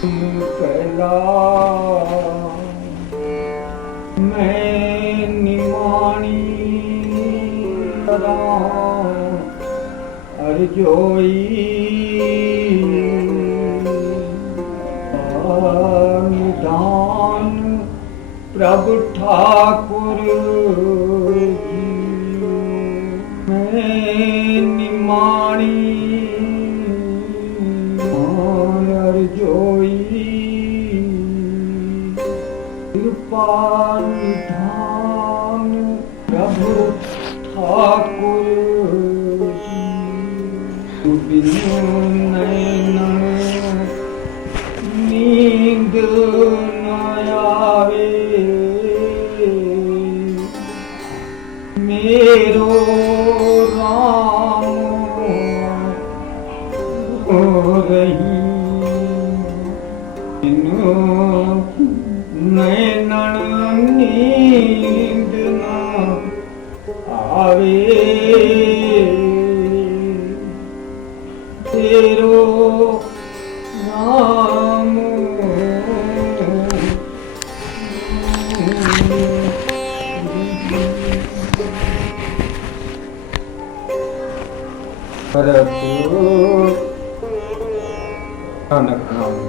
कहला मैं निमाणी अर्जोई निधान प्रभु ठाकुर मैं निमाणी अर्जोई कृपा निधान प्रभु ठाकुर नैन नींद न आवे मेरो राम हो रही नैन नींद न आवे तेरो नाम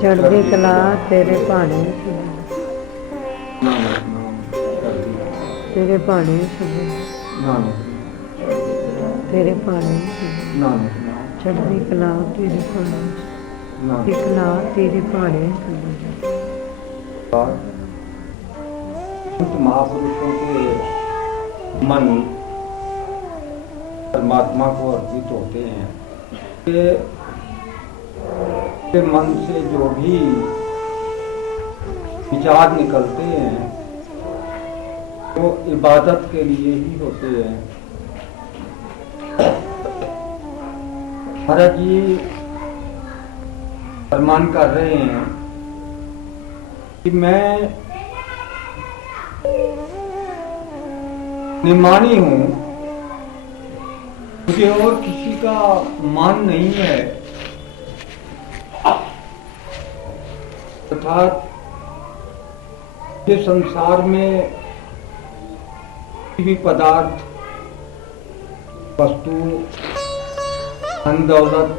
चढ़दी कला तेरे भाने तेरे भाने तेरे भाने चढ़दी कला तेरे भाने कला तेरे भाने महापुरुषों के मन परमात्मा को अर्पित होते हैं। के मन से जो भी विचार निकलते हैं वो इबादत के लिए ही होते हैं। महाराज जी फरमान कर रहे हैं कि मैं निमानी हूं, मुझे और किसी का मान नहीं है, अर्थात ये संसार में किसी भी पदार्थ, वस्तु, धन दौलत,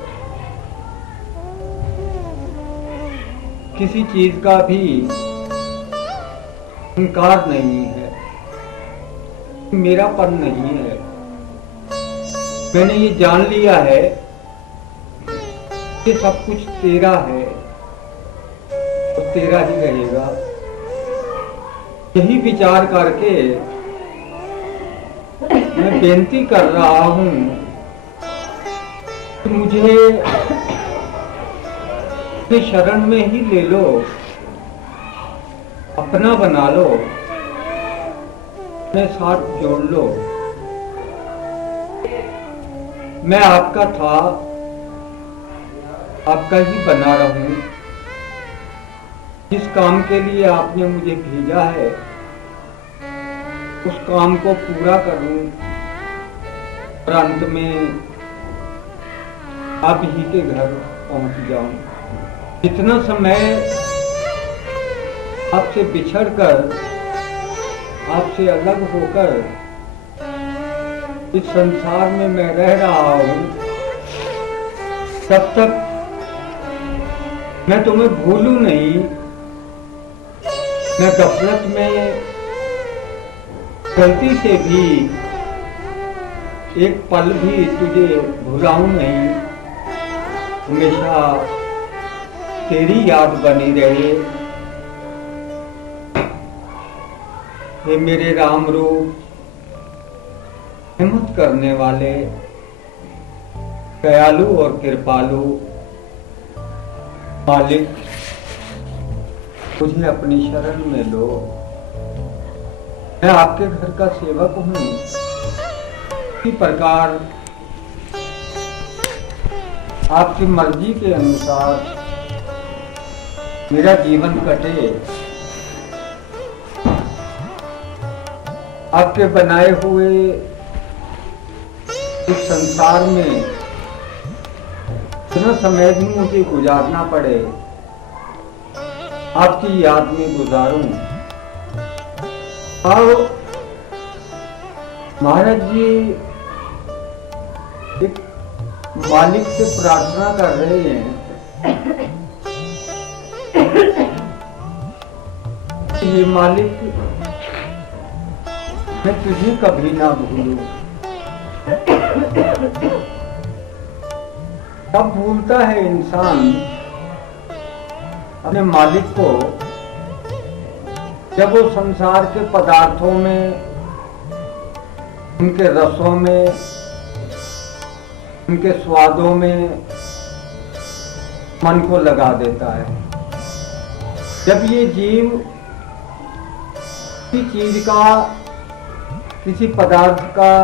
किसी चीज का भी इनकार नहीं है, मेरापन नहीं है। मैंने ये जान लिया है कि सब कुछ तेरा है तो तेरा ही रहेगा। यही विचार करके मैं बेनती कर रहा हूं कि मुझे अपने शरण में ही ले लो, अपना बना लो, अपने साथ जोड़ लो। मैं आपका था, आपका ही बना रहूं। जिस काम के लिए आपने मुझे भेजा है उस काम को पूरा करूं और अंत में आप ही के घर पहुंच जाऊं। जितना समय आपसे बिछड़कर, आपसे अलग होकर इस संसार में मैं रह रहा हूं, तब तक मैं तुम्हें भूलूं नहीं। मैं गफलत में गलती से भी एक पल भी तुझे भुलाऊं नहीं। हमेशा तेरी याद बनी रहे। हे मेरे राम रूप, हिम्मत करने वाले, दयालु और कृपालु मालिक, मुझे अपनी शरण में लो। मैं आपके घर का सेवक हूँ। इसी प्रकार आपकी मर्जी के अनुसार मेरा जीवन कटे। आपके बनाए हुए इस संसार में इतना समय भी मुझे गुजारना पड़े, आपकी याद में गुजारूं। और महाराज जी एक मालिक से प्रार्थना कर रहे हैं, ये मालिक मैं तुझे कभी ना भूलूं। कब भूलता है इंसान अपने मालिक को? जब वो संसार के पदार्थों में, उनके रसों में, उनके स्वादों में मन को लगा देता है। जब ये जीव किसी चीज का, किसी पदार्थ का,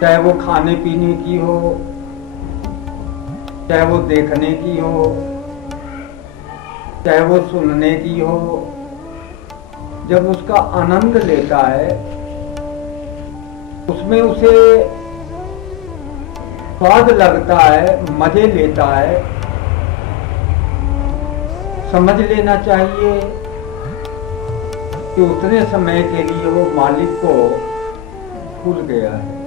चाहे वो खाने पीने की हो, चाहे वो देखने की हो, चाहे वो सुनने की हो, जब उसका आनंद लेता है, उसमें उसे स्वाद लगता है, मजे लेता है, समझ लेना चाहिए कि उतने समय के लिए वो मालिक को भूल गया है।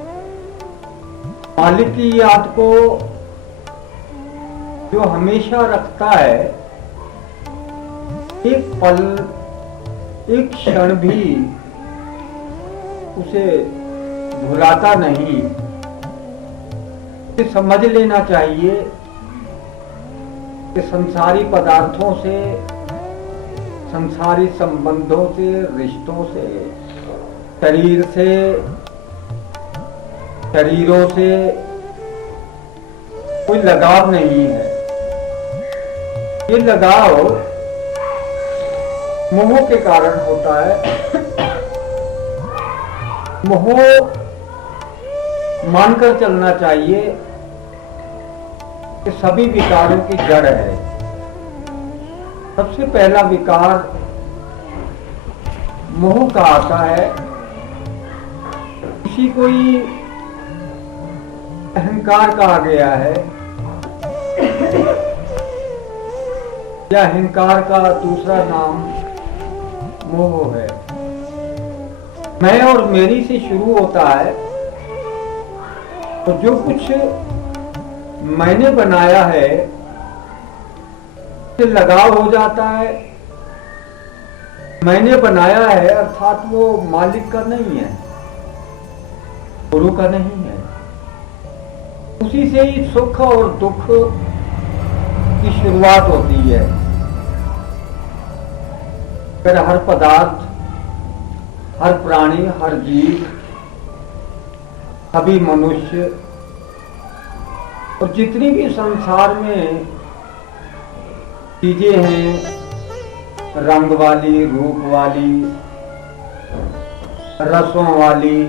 मालिक की याद को जो हमेशा रखता है, एक पल, एक क्षण भी उसे भुलाता नहीं। इसे समझ लेना चाहिए कि संसारी पदार्थों से, संसारी संबंधों से, रिश्तों से, शरीर से, शरीरों से कोई लगाव नहीं है। ये लगाव मोह के कारण होता है। मोह मानकर चलना चाहिए कि सभी विकारों की जड़ है। सबसे पहला विकार मोह का आता है। किसी कोई अहंकार का आ गया है, या अहंकार का दूसरा नाम मोह है। मैं और मेरी से शुरू होता है, तो जो कुछ मैंने बनाया है से लगाव हो जाता है। मैंने बनाया है अर्थात वो मालिक का नहीं है, गुरु का नहीं है। उसी से ही सुख और दुख की शुरुआत होती है। फिर हर पदार्थ, हर प्राणी, हर जीव, सभी मनुष्य और जितनी भी संसार में चीजें हैं, रंग वाली, रूप वाली, रसों वाली,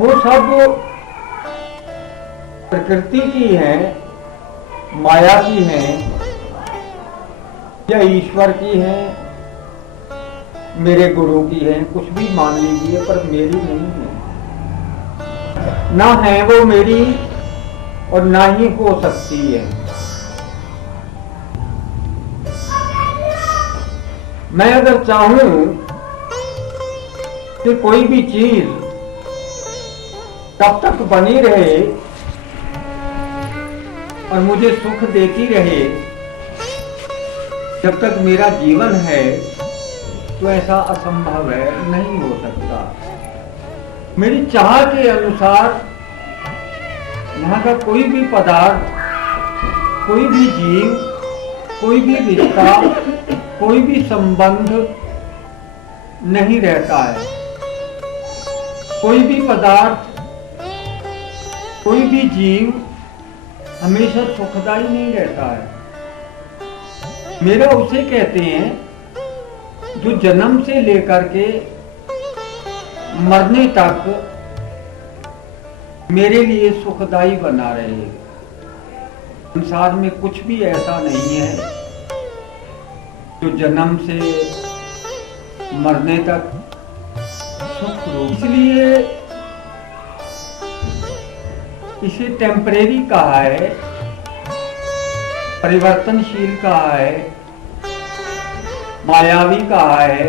वो सब प्रकृति की हैं, माया की हैं, या ईश्वर की हैं, मेरे गुरु की हैं, कुछ भी मान लीजिए, पर मेरी नहीं है। ना है वो मेरी और ना ही हो सकती है। मैं अगर चाहूं कि कोई भी चीज तब तक बनी रहे और मुझे सुख देती रहे जब तक मेरा जीवन है, तो ऐसा असंभव है, नहीं हो सकता। मेरी चाह के अनुसार यहाँ का कोई भी पदार्थ, कोई भी जीव, कोई भी रिश्ता, कोई भी संबंध नहीं रहता है। कोई भी पदार्थ, कोई भी जीव हमेशा सुखदायी नहीं रहता है। मेरा उसे कहते हैं जो जन्म से लेकर के मरने तक मेरे लिए सुखदायी बना रहे। संसार में कुछ भी ऐसा नहीं है जो जन्म से मरने तक सुख हो। इसलिए इसे टेम्परेरी कहा है परिवर्तनशील कहा है, मायावी कहा है,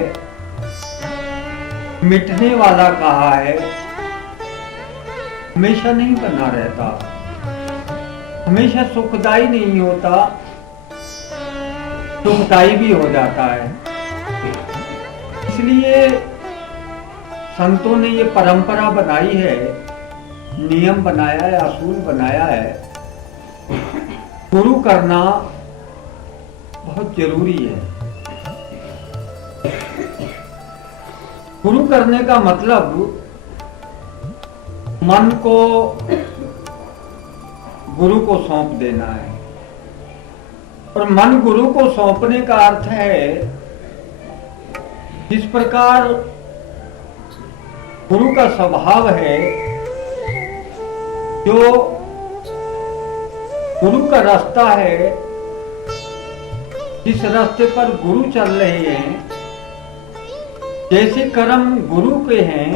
मिटने वाला कहा है, हमेशा नहीं बना रहता, हमेशा सुखदाई नहीं होता, दुखदाई भी हो जाता है। इसलिए संतों ने ये परंपरा बनाई है, नियम बनाया है, असूल बनाया है, गुरु करना बहुत जरूरी है। गुरु करने का मतलब मन को गुरु को सौंप देना है, और मन गुरु को सौंपने का अर्थ है जिस प्रकार गुरु का स्वभाव है, जो गुरु का रास्ता है, जिस रास्ते पर गुरु चल रहे हैं, जैसे कर्म गुरु के हैं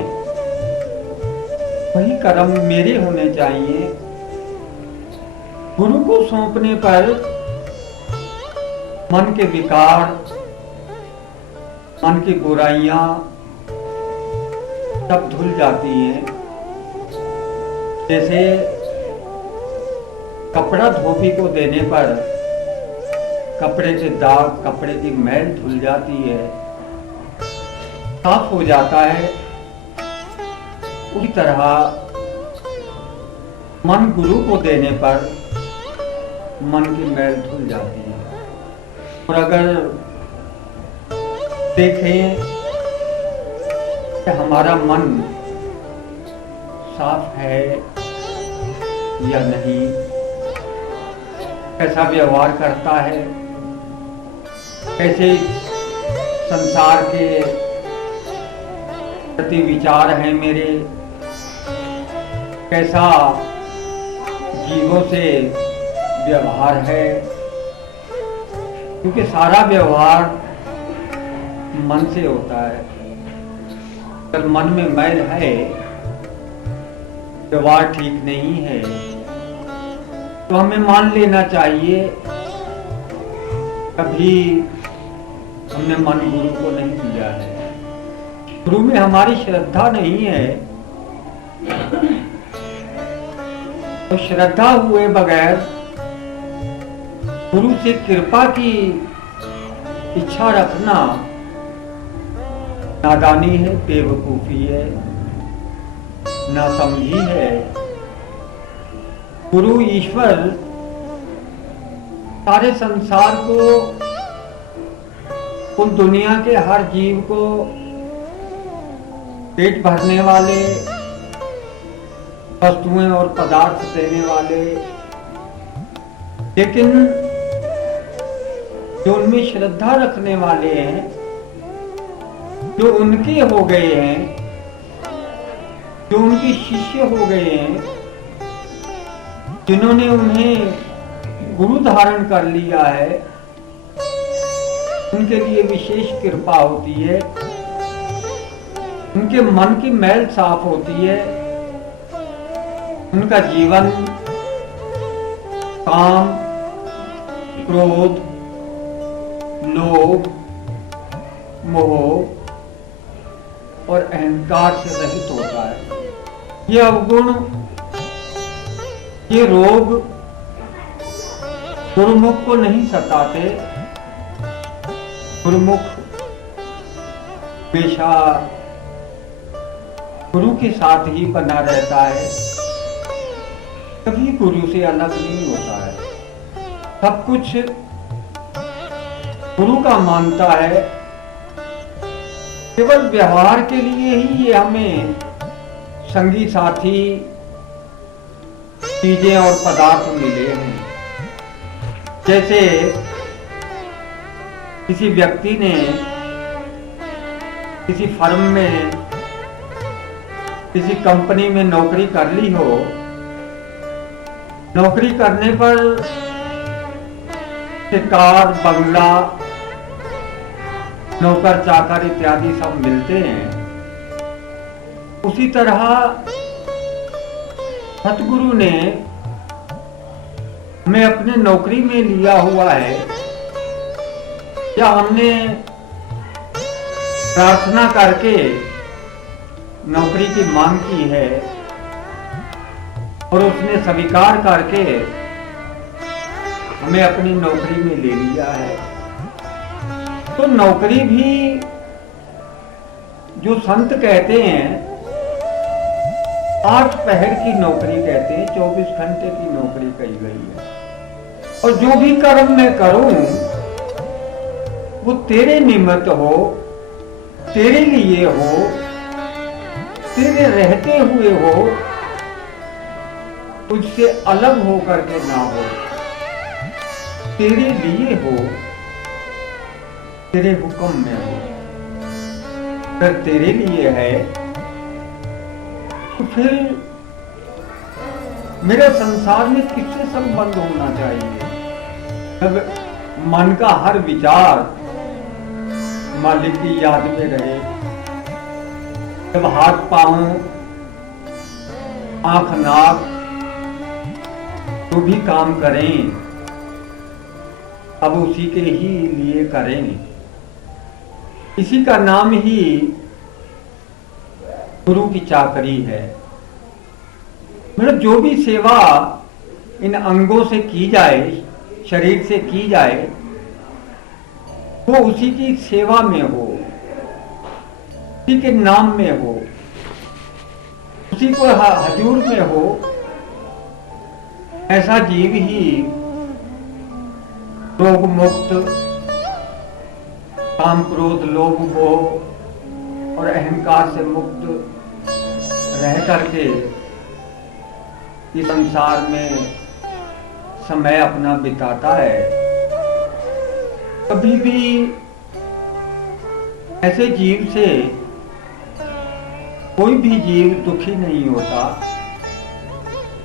वही कर्म मेरे होने चाहिए। गुरु को सौंपने पर मन के विकार, मन की बुराइयां सब धुल जाती हैं। जैसे कपड़ा धोबी को देने पर कपड़े के दाग, कपड़े की मैल धुल जाती है, साफ हो जाता है, उसी तरह मन गुरु को देने पर मन की मैल धुल जाती है। और अगर देखें कि हमारा मन साफ है या नहीं, कैसा व्यवहार करता है, कैसे संसार के प्रति विचार हैं मेरे, कैसा जीवों से व्यवहार है, क्योंकि सारा व्यवहार मन से होता है। अगर मन में मैल है, व्यवहार ठीक नहीं है, तो हमें मान लेना चाहिए कभी हमने मन गुरु को नहीं दिया है, गुरु में हमारी श्रद्धा नहीं है। तो श्रद्धा हुए बगैर गुरु से कृपा की इच्छा रखना नादानी है, बेवकूफी है, नासमझी है। गुरु ईश्वर सारे संसार को, उन दुनिया के हर जीव को पेट भरने वाले, वस्तुएं और पदार्थ देने वाले, लेकिन जो उनमें श्रद्धा रखने वाले हैं, जो उनके हो गए हैं, जो उनके शिष्य हो गए हैं, जिन्होंने उन्हें गुरु धारण कर लिया है, उनके लिए विशेष कृपा होती है, उनके मन की मैल साफ होती है, उनका जीवन काम, क्रोध, लोभ, मोह और अहंकार से रहित होता है। ये अवगुण, ये रोग गुरुमुख को नहीं सताते। गुरुमुख हमेशा गुरु के साथ ही बना रहता है, कभी गुरु से अलग नहीं होता है, सब कुछ गुरु का मानता है। केवल व्यवहार के लिए ही ये हमें संगी साथी, चीजें और पदार्थ मिले हैं। जैसे किसी व्यक्ति ने किसी फर्म में, किसी कंपनी में नौकरी कर ली हो, नौकरी करने पर कार, बंगला, नौकर चाकर इत्यादि सब मिलते हैं। उसी तरह सतगुरु ने हमें अपने नौकरी में लिया हुआ है या हमने प्रार्थना करके नौकरी की मांग की है और उसने स्वीकार करके हमें अपनी नौकरी में ले लिया है। तो नौकरी भी जो संत कहते हैं 8 पहर की नौकरी कहते हैं, 24 घंटे की नौकरी कही गई है। और जो भी कर्म मैं करूं वो तेरे निमित्त हो, तेरे लिए हो, तेरे रहते हुए हो, तुझसे अलग हो करके ना हो, तेरे लिए हो, तेरे हुक्म में हो। अगर तेरे लिए है तो फिर मेरे संसार में किससे संबंध होना चाहिए? जब मन का हर विचार मालिक की याद में रहे, जब हाथ पांव आंख नाक जो भी काम करें अब उसी के ही लिए करें। इसी का नाम ही गुरु की चाकरी है। मतलब जो भी सेवा इन अंगों से की जाए, शरीर से की जाए, वो उसी की सेवा में हो, उसी के नाम में हो, उसी को हजूर में हो। ऐसा जीव ही रोग मुक्त, काम क्रोध लोभ मोह और अहंकार से मुक्त रह करके इस संसार में समय अपना बिताता है। कभी भी ऐसे जीव से कोई भी जीव दुखी नहीं होता।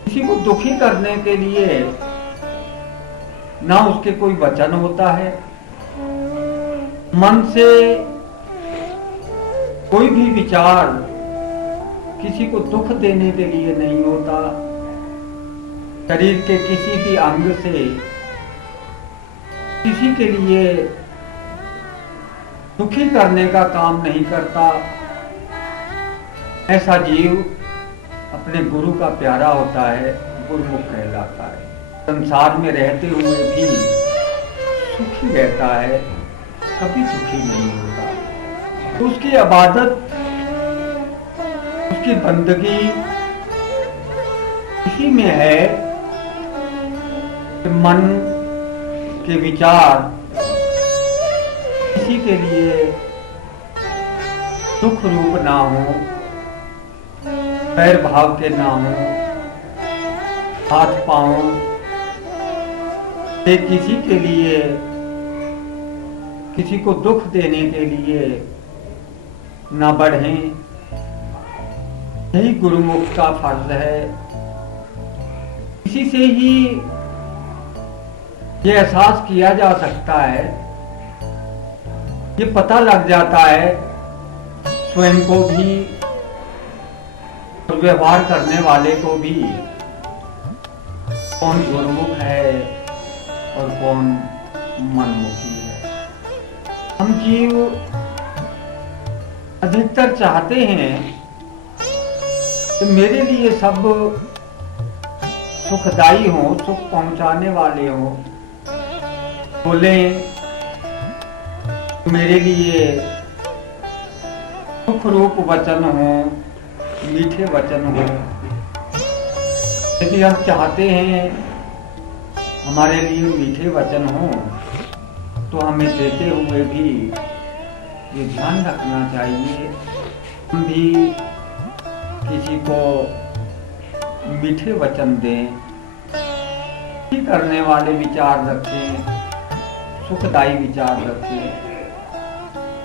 किसी को दुखी करने के लिए ना उसके कोई वचन होता है, मन से कोई भी विचार किसी को दुख देने के लिए नहीं होता, शरीर के किसी भी अंग से किसी के लिए दुखी करने का काम नहीं करता। ऐसा जीव अपने गुरु का प्यारा होता है, गुरुमुख कहलाता है। संसार में रहते हुए भी सुखी रहता है, कभी दुखी नहीं होता। तो उसकी इबादत, उसकी बंदगी इसी में है कि मन के विचार किसी के लिए दुख रूप ना हो, पैर भाव के ना हो, हाथ पांव से किसी के लिए, किसी को दुख देने के लिए ना बढ़े। यही गुरुमुख का फर्ज है। इसी से ही ये एहसास किया जा सकता है, ये पता लग जाता है स्वयं को भी और व्यवहार करने वाले को भी, कौन गुरुमुख है और कौन मनमुखी है। हम जीव अधिकतर चाहते हैं कि मेरे लिए सब सुखदायी हो, सुख पहुंचाने वाले हो, बोले मेरे लिए सुख रूप वचन हो, मीठे वचन हो। यदि हम चाहते हैं हमारे लिए मीठे वचन हो तो हमें देते हुए भी ये ध्यान रखना चाहिए हम भी किसी को मीठे वचन दें, सुखी करने वाले विचार रखें, सुखदायी विचार रखें।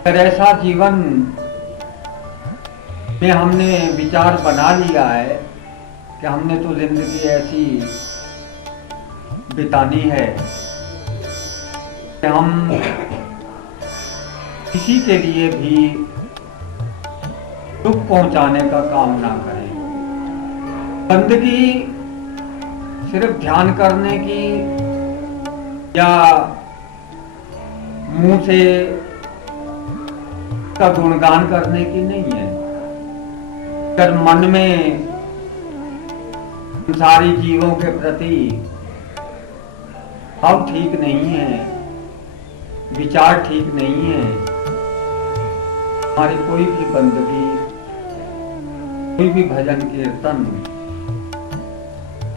अगर ऐसा जीवन में हमने विचार बना लिया है कि हमने तो जिंदगी ऐसी बितानी है कि हम किसी के लिए भी दुख पहुंचाने का काम ना करें। बंदगी सिर्फ ध्यान करने की या मुंह से का गुणगान करने की नहीं है। अगर मन में सारी जीवों के प्रति भाव ठीक नहीं है, विचार ठीक नहीं है, हमारी कोई भी बंदगी, कोई भी भजन कीर्तन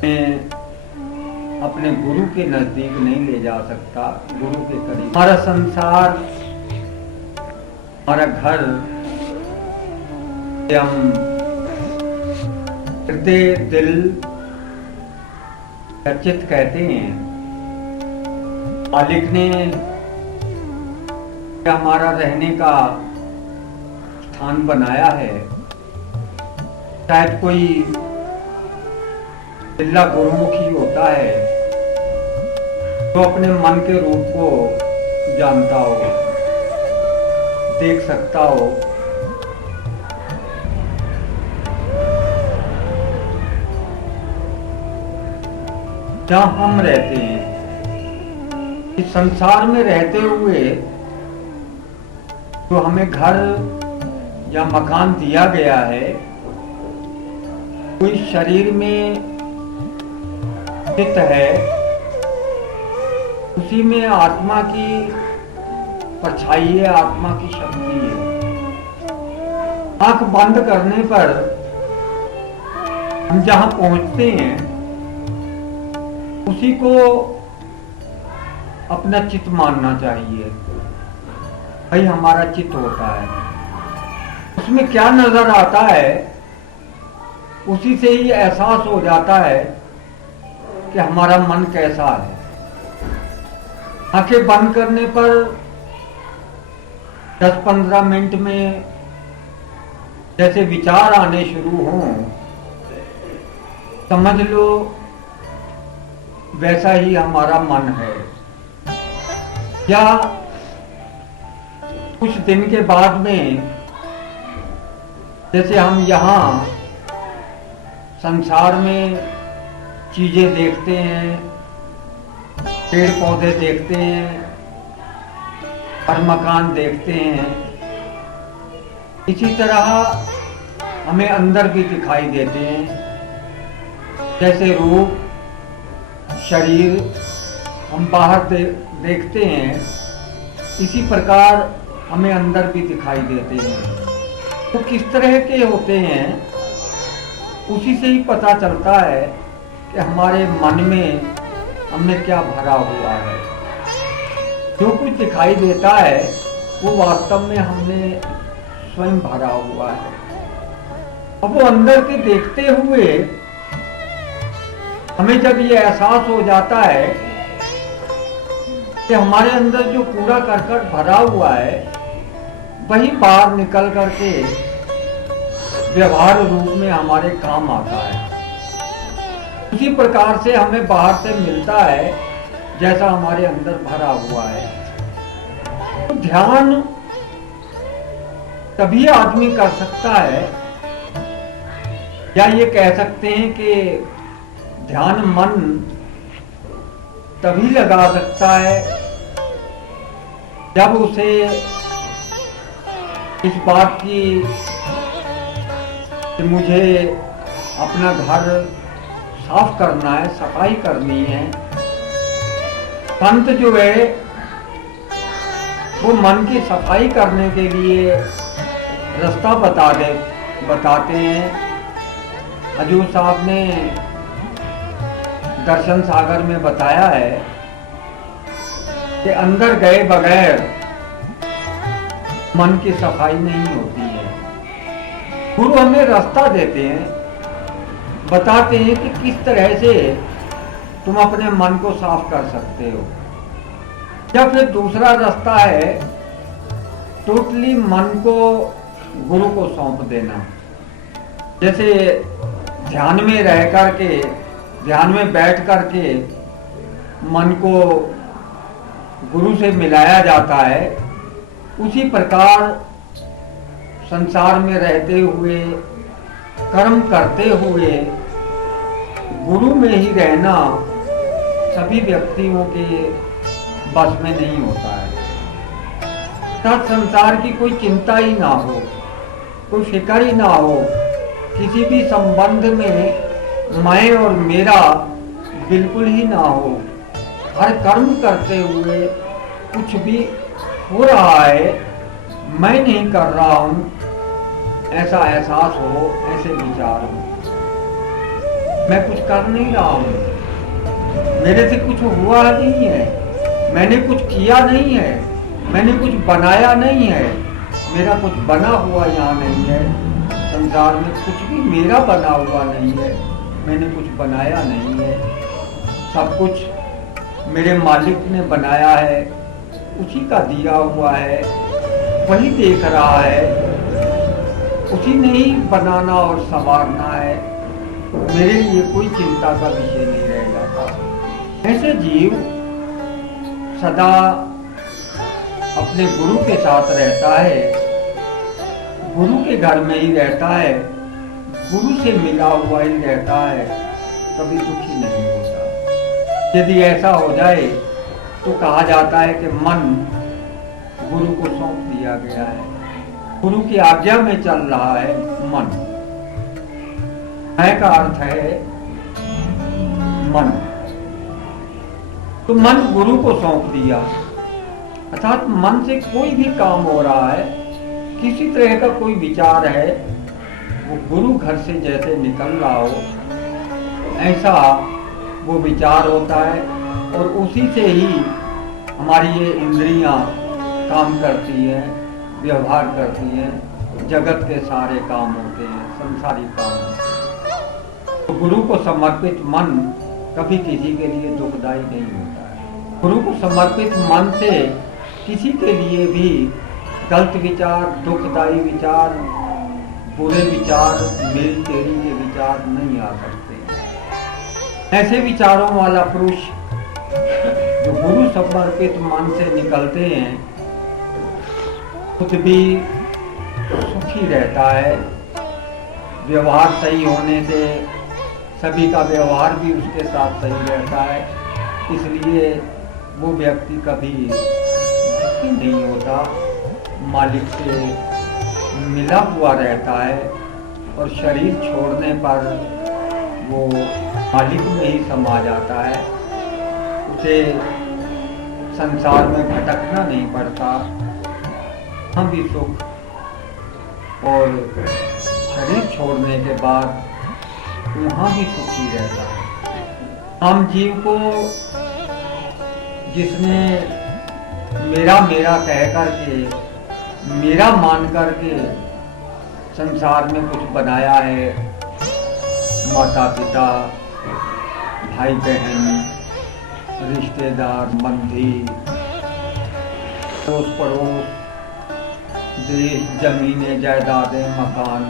में अपने गुरु के नजदीक नहीं ले जा सकता, गुरु के करीब। हमारा संसार, हमारा घर, हम हृदय, दिल या चित्त कहते हैं। मालिक ने हमारा रहने का स्थान बनाया है। शायद कोई बिल्ला गुरुमुखी होता है तो अपने मन के रूप को जानता हो, देख सकता हो। जहां हम रहते हैं, इस संसार में रहते हुए जो हमें घर या मकान दिया गया है, कोई शरीर में स्थित है, उसी में आत्मा की परछाई है, आत्मा की शक्ति है। आंख बंद करने पर हम जहां पहुंचते हैं उसी को अपना चित्त मानना चाहिए। भाई हमारा चित्त होता है, उसमें क्या नजर आता है उसी से ही एहसास हो जाता है कि हमारा मन कैसा है। आंखें बंद करने पर 10-15 मिनट में जैसे विचार आने शुरू हों, समझ लो वैसा ही हमारा मन है। या कुछ दिन के बाद में जैसे हम यहाँ संसार में चीजें देखते हैं, पेड़ पौधे देखते हैं, घर मकान देखते हैं, इसी तरह हमें अंदर भी दिखाई देते हैं। जैसे रूप, शरीर हम बाहर देखते हैं, इसी प्रकार हमें अंदर भी दिखाई देते हैं। तो किस तरह के होते हैं उसी से ही पता चलता है कि हमारे मन में हमने क्या भरा हुआ है। जो कुछ दिखाई देता है वो वास्तव में हमने स्वयं भरा हुआ है। अब वो अंदर के देखते हुए हमें जब ये एहसास हो जाता है कि हमारे अंदर जो कूड़ा करकट भरा हुआ है वही बाहर निकल करके व्यवहार रूप में हमारे काम आता है, उसी प्रकार से हमें बाहर से मिलता है जैसा हमारे अंदर भरा हुआ है। तो ध्यान तभी आदमी कर सकता है, या ये कह सकते हैं कि ध्यान मन तभी लगा सकता है जब उसे इस बात की कि मुझे अपना घर साफ करना है, सफाई करनी है। संत जो है वो मन की सफाई करने के लिए रास्ता बताते हैं। हजूर साहब ने दर्शन सागर में बताया है कि अंदर गए बगैर मन की सफाई नहीं होती है। गुरु हमें रास्ता देते हैं, बताते हैं कि किस तरह से तुम अपने मन को साफ कर सकते हो। या फिर दूसरा रास्ता है टोटली मन को गुरु को सौंप देना। जैसे ध्यान में रह करके, ध्यान में बैठ करके मन को गुरु से मिलाया जाता है, उसी प्रकार संसार में रहते हुए, कर्म करते हुए गुरु में ही रहना सभी व्यक्तियों के बस में नहीं होता है। तथा संसार की कोई चिंता ही ना हो, कोई फिक्र ही ना हो, किसी भी संबंध में मैं और मेरा बिल्कुल ही ना हो। हर कर्म करते हुए कुछ भी हो रहा है, मैं नहीं कर रहा हूँ, ऐसा एहसास हो, ऐसे विचार हो। मैं कुछ कर नहीं रहा हूँ, मेरे से कुछ हुआ नहीं है, मैंने कुछ किया नहीं है, मैंने कुछ बनाया नहीं है, मेरा कुछ बना हुआ यहाँ नहीं है। संसार में कुछ भी मेरा बना हुआ नहीं है, मैंने कुछ बनाया नहीं है। सब कुछ मेरे मालिक ने बनाया है, उसी का दिया हुआ है, वही देख रहा है, उसी ने ही बनाना और संवारना है। मेरे लिए कोई चिंता का विषय नहीं रह जाता। ऐसे जीव सदा अपने गुरु के साथ रहता है, गुरु के घर में ही रहता है, गुरु से मिला हुआ ही रहता है, कभी दुखी नहीं होता। यदि ऐसा हो जाए तो कहा जाता है कि मन गुरु को सौंप दिया गया है, गुरु की आज्ञा में चल रहा है मन। मैं का अर्थ है मन, तो मन गुरु को सौंप दिया, अर्थात मन से कोई भी काम हो रहा है, किसी तरह का कोई विचार है, वो गुरु घर से जैसे निकल रहा हो ऐसा वो विचार होता है, और उसी से ही हमारी ये इंद्रियां काम करती हैं, व्यवहार करती हैं, जगत के सारे काम होते हैं, संसारिक काम होते हैं। तो गुरु को समर्पित मन कभी किसी के लिए दुखदायी नहीं होता है। गुरु को समर्पित मन से किसी के लिए भी गलत विचार, दुखदायी विचार, बुरे विचार, मेरी तेरी के विचार नहीं आ सकते। ऐसे विचारों वाला पुरुष जो गुरु समर्पित मन से निकलते हैं, खुद भी सुखी रहता है। व्यवहार सही होने से सभी का व्यवहार भी उसके साथ सही रहता है, इसलिए वो व्यक्ति कभी दुखी नहीं होता, मालिक से मिला हुआ रहता है, और शरीर छोड़ने पर वो मालिक में ही समा जाता है। उसे संसार में भटकना नहीं पड़ता, हम भी सुख, और शरीर छोड़ने के बाद वहाँ भी सुखी रहता है। हम जीव को जिसने मेरा मेरा कह करके, मेरा मान करके संसार में कुछ बनाया है, माता पिता, भाई बहन, रिश्तेदार, बंधी, पड़ोस पड़ोस, देश, जमीनें, जायदादें, मकान,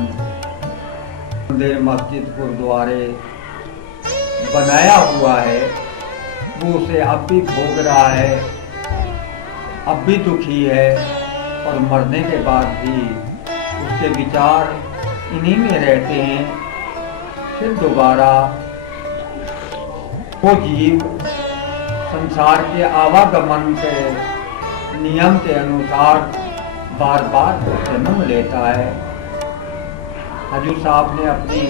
मंदिर, मस्जिद, गुरुद्वारे बनाया हुआ है, वो उसे अब भी भोग रहा है, अब भी दुखी है, और मरने के बाद भी उसके विचार इन्हीं में रहते हैं। फिर दोबारा वो जीव संसार के आवागमन के नियम के अनुसार बार बार जन्म लेता है। हजूर साहब ने अपनी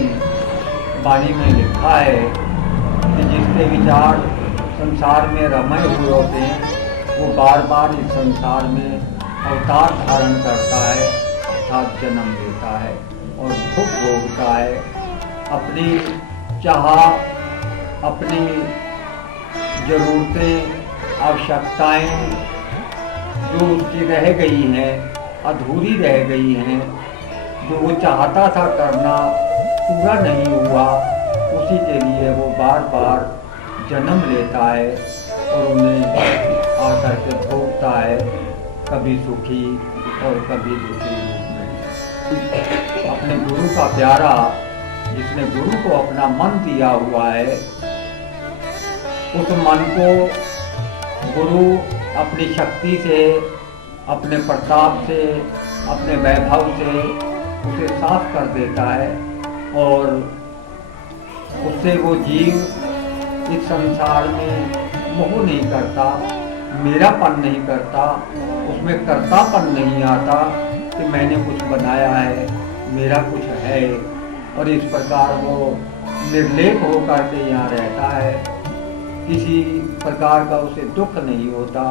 वाणी में लिखा है कि जिसके विचार संसार में रमे हुए होते हैं, वो बार बार इस संसार में अवतार धारण करता है, अर्थात जन्म लेता है और दुख भोगता है। अपनी चाह, अपनी जरूरतें, आवश्यकताएं जो उसकी रह गई हैं, अधूरी रह गई हैं, जो वो चाहता था करना, पूरा नहीं हुआ, उसी के लिए वो बार बार जन्म लेता है और उन्हें आकर के भोगता है, कभी सुखी और कभी दुखी रूप में। अपने गुरु का प्यारा, जिसने गुरु को अपना मन दिया हुआ है, उस मन को गुरु अपनी शक्ति से, अपने प्रताप से, अपने वैभव से उसे साफ कर देता है और उससे वो जीव इस संसार में मोह नहीं करता, मेरापन नहीं करता, उसमें कर्तापन नहीं आता कि मैंने कुछ बनाया है, मेरा कुछ है। और इस प्रकार वो निर्लेप होकर के यहाँ रहता है, किसी प्रकार का उसे दुख नहीं होता।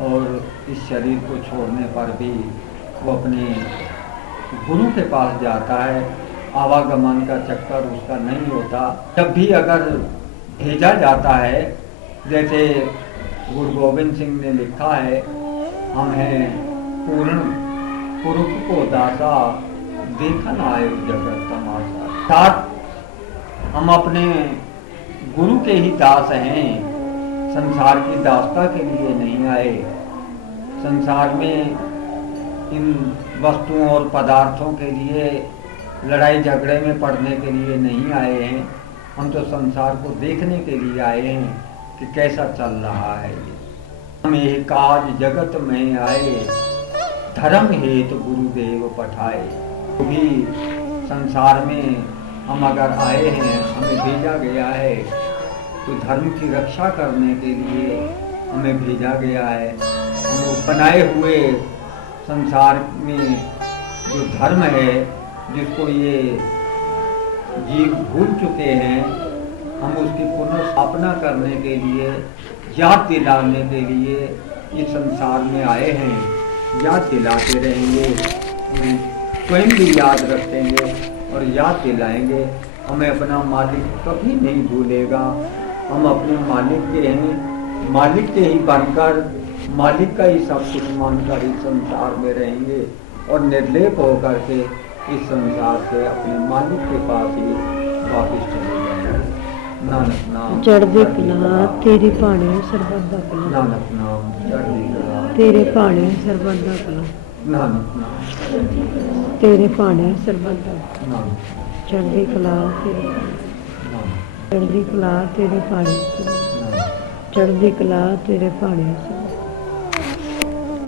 और इस शरीर को छोड़ने पर भी वो अपने गुरु के पास जाता है, आवागमन का चक्कर उसका नहीं होता। जब भी अगर भेजा जाता है, जैसे गुरु गोविंद सिंह ने लिखा है, हम हैं पूर्ण पुरुष को दासा, देखन आए जगत तमाशा। साथ हम अपने गुरु के ही दास हैं, संसार की दासता के लिए नहीं आए। संसार में इन वस्तुओं और पदार्थों के लिए लड़ाई झगड़े में पड़ने के लिए नहीं आए हैं। हम तो संसार को देखने के लिए आए हैं कि कैसा चल रहा है। हम ये काज जगत में आए, धर्म हेतु गुरुदेव पठाए। तो भी संसार में हम अगर आए हैं, हमें भेजा गया है, तो धर्म की रक्षा करने के लिए हमें भेजा गया है। हम उस बनाए हुए संसार में जो धर्म है, जिसको ये जीव भूल चुके हैं, हम उसकी पुनर्स्थापना करने के लिए, याद दिलाने के लिए इस संसार में आए हैं। याद दिलाते रहेंगे, स्वयं भी याद रखेंगे और याद दिलाएंगे। हमें अपना मालिक कभी नहीं भूलेगा। हम अपने मालिक के हैं, मालिक के ही बनकर, मालिक का ही सब कुछ मानकर इस संसार में रहेंगे और निर्लेप होकर के इस संसार से अपने मालिक के पास ही वापिस चले जाएंगे। नानक नाम चढ़दी कला तेरे भाਣੇ ਸਰਬੱਤ ਦਾ ਭਲਾ। नानक नाम चढ़दी कला तेरे भाਣੇ ਸਰਬੱਤ ਦਾ ਭਲਾ। नानक नाम तेरे भाਣੇ ਸਰਬੱਤ ਦਾ ਭਲਾ। नानक चढ़दी कला तेरे नाम चढ़दी कला तेरे भाਣੇ ਸਰਬੱਤ। नानक चढ़दी कला तेरे भाਣੇ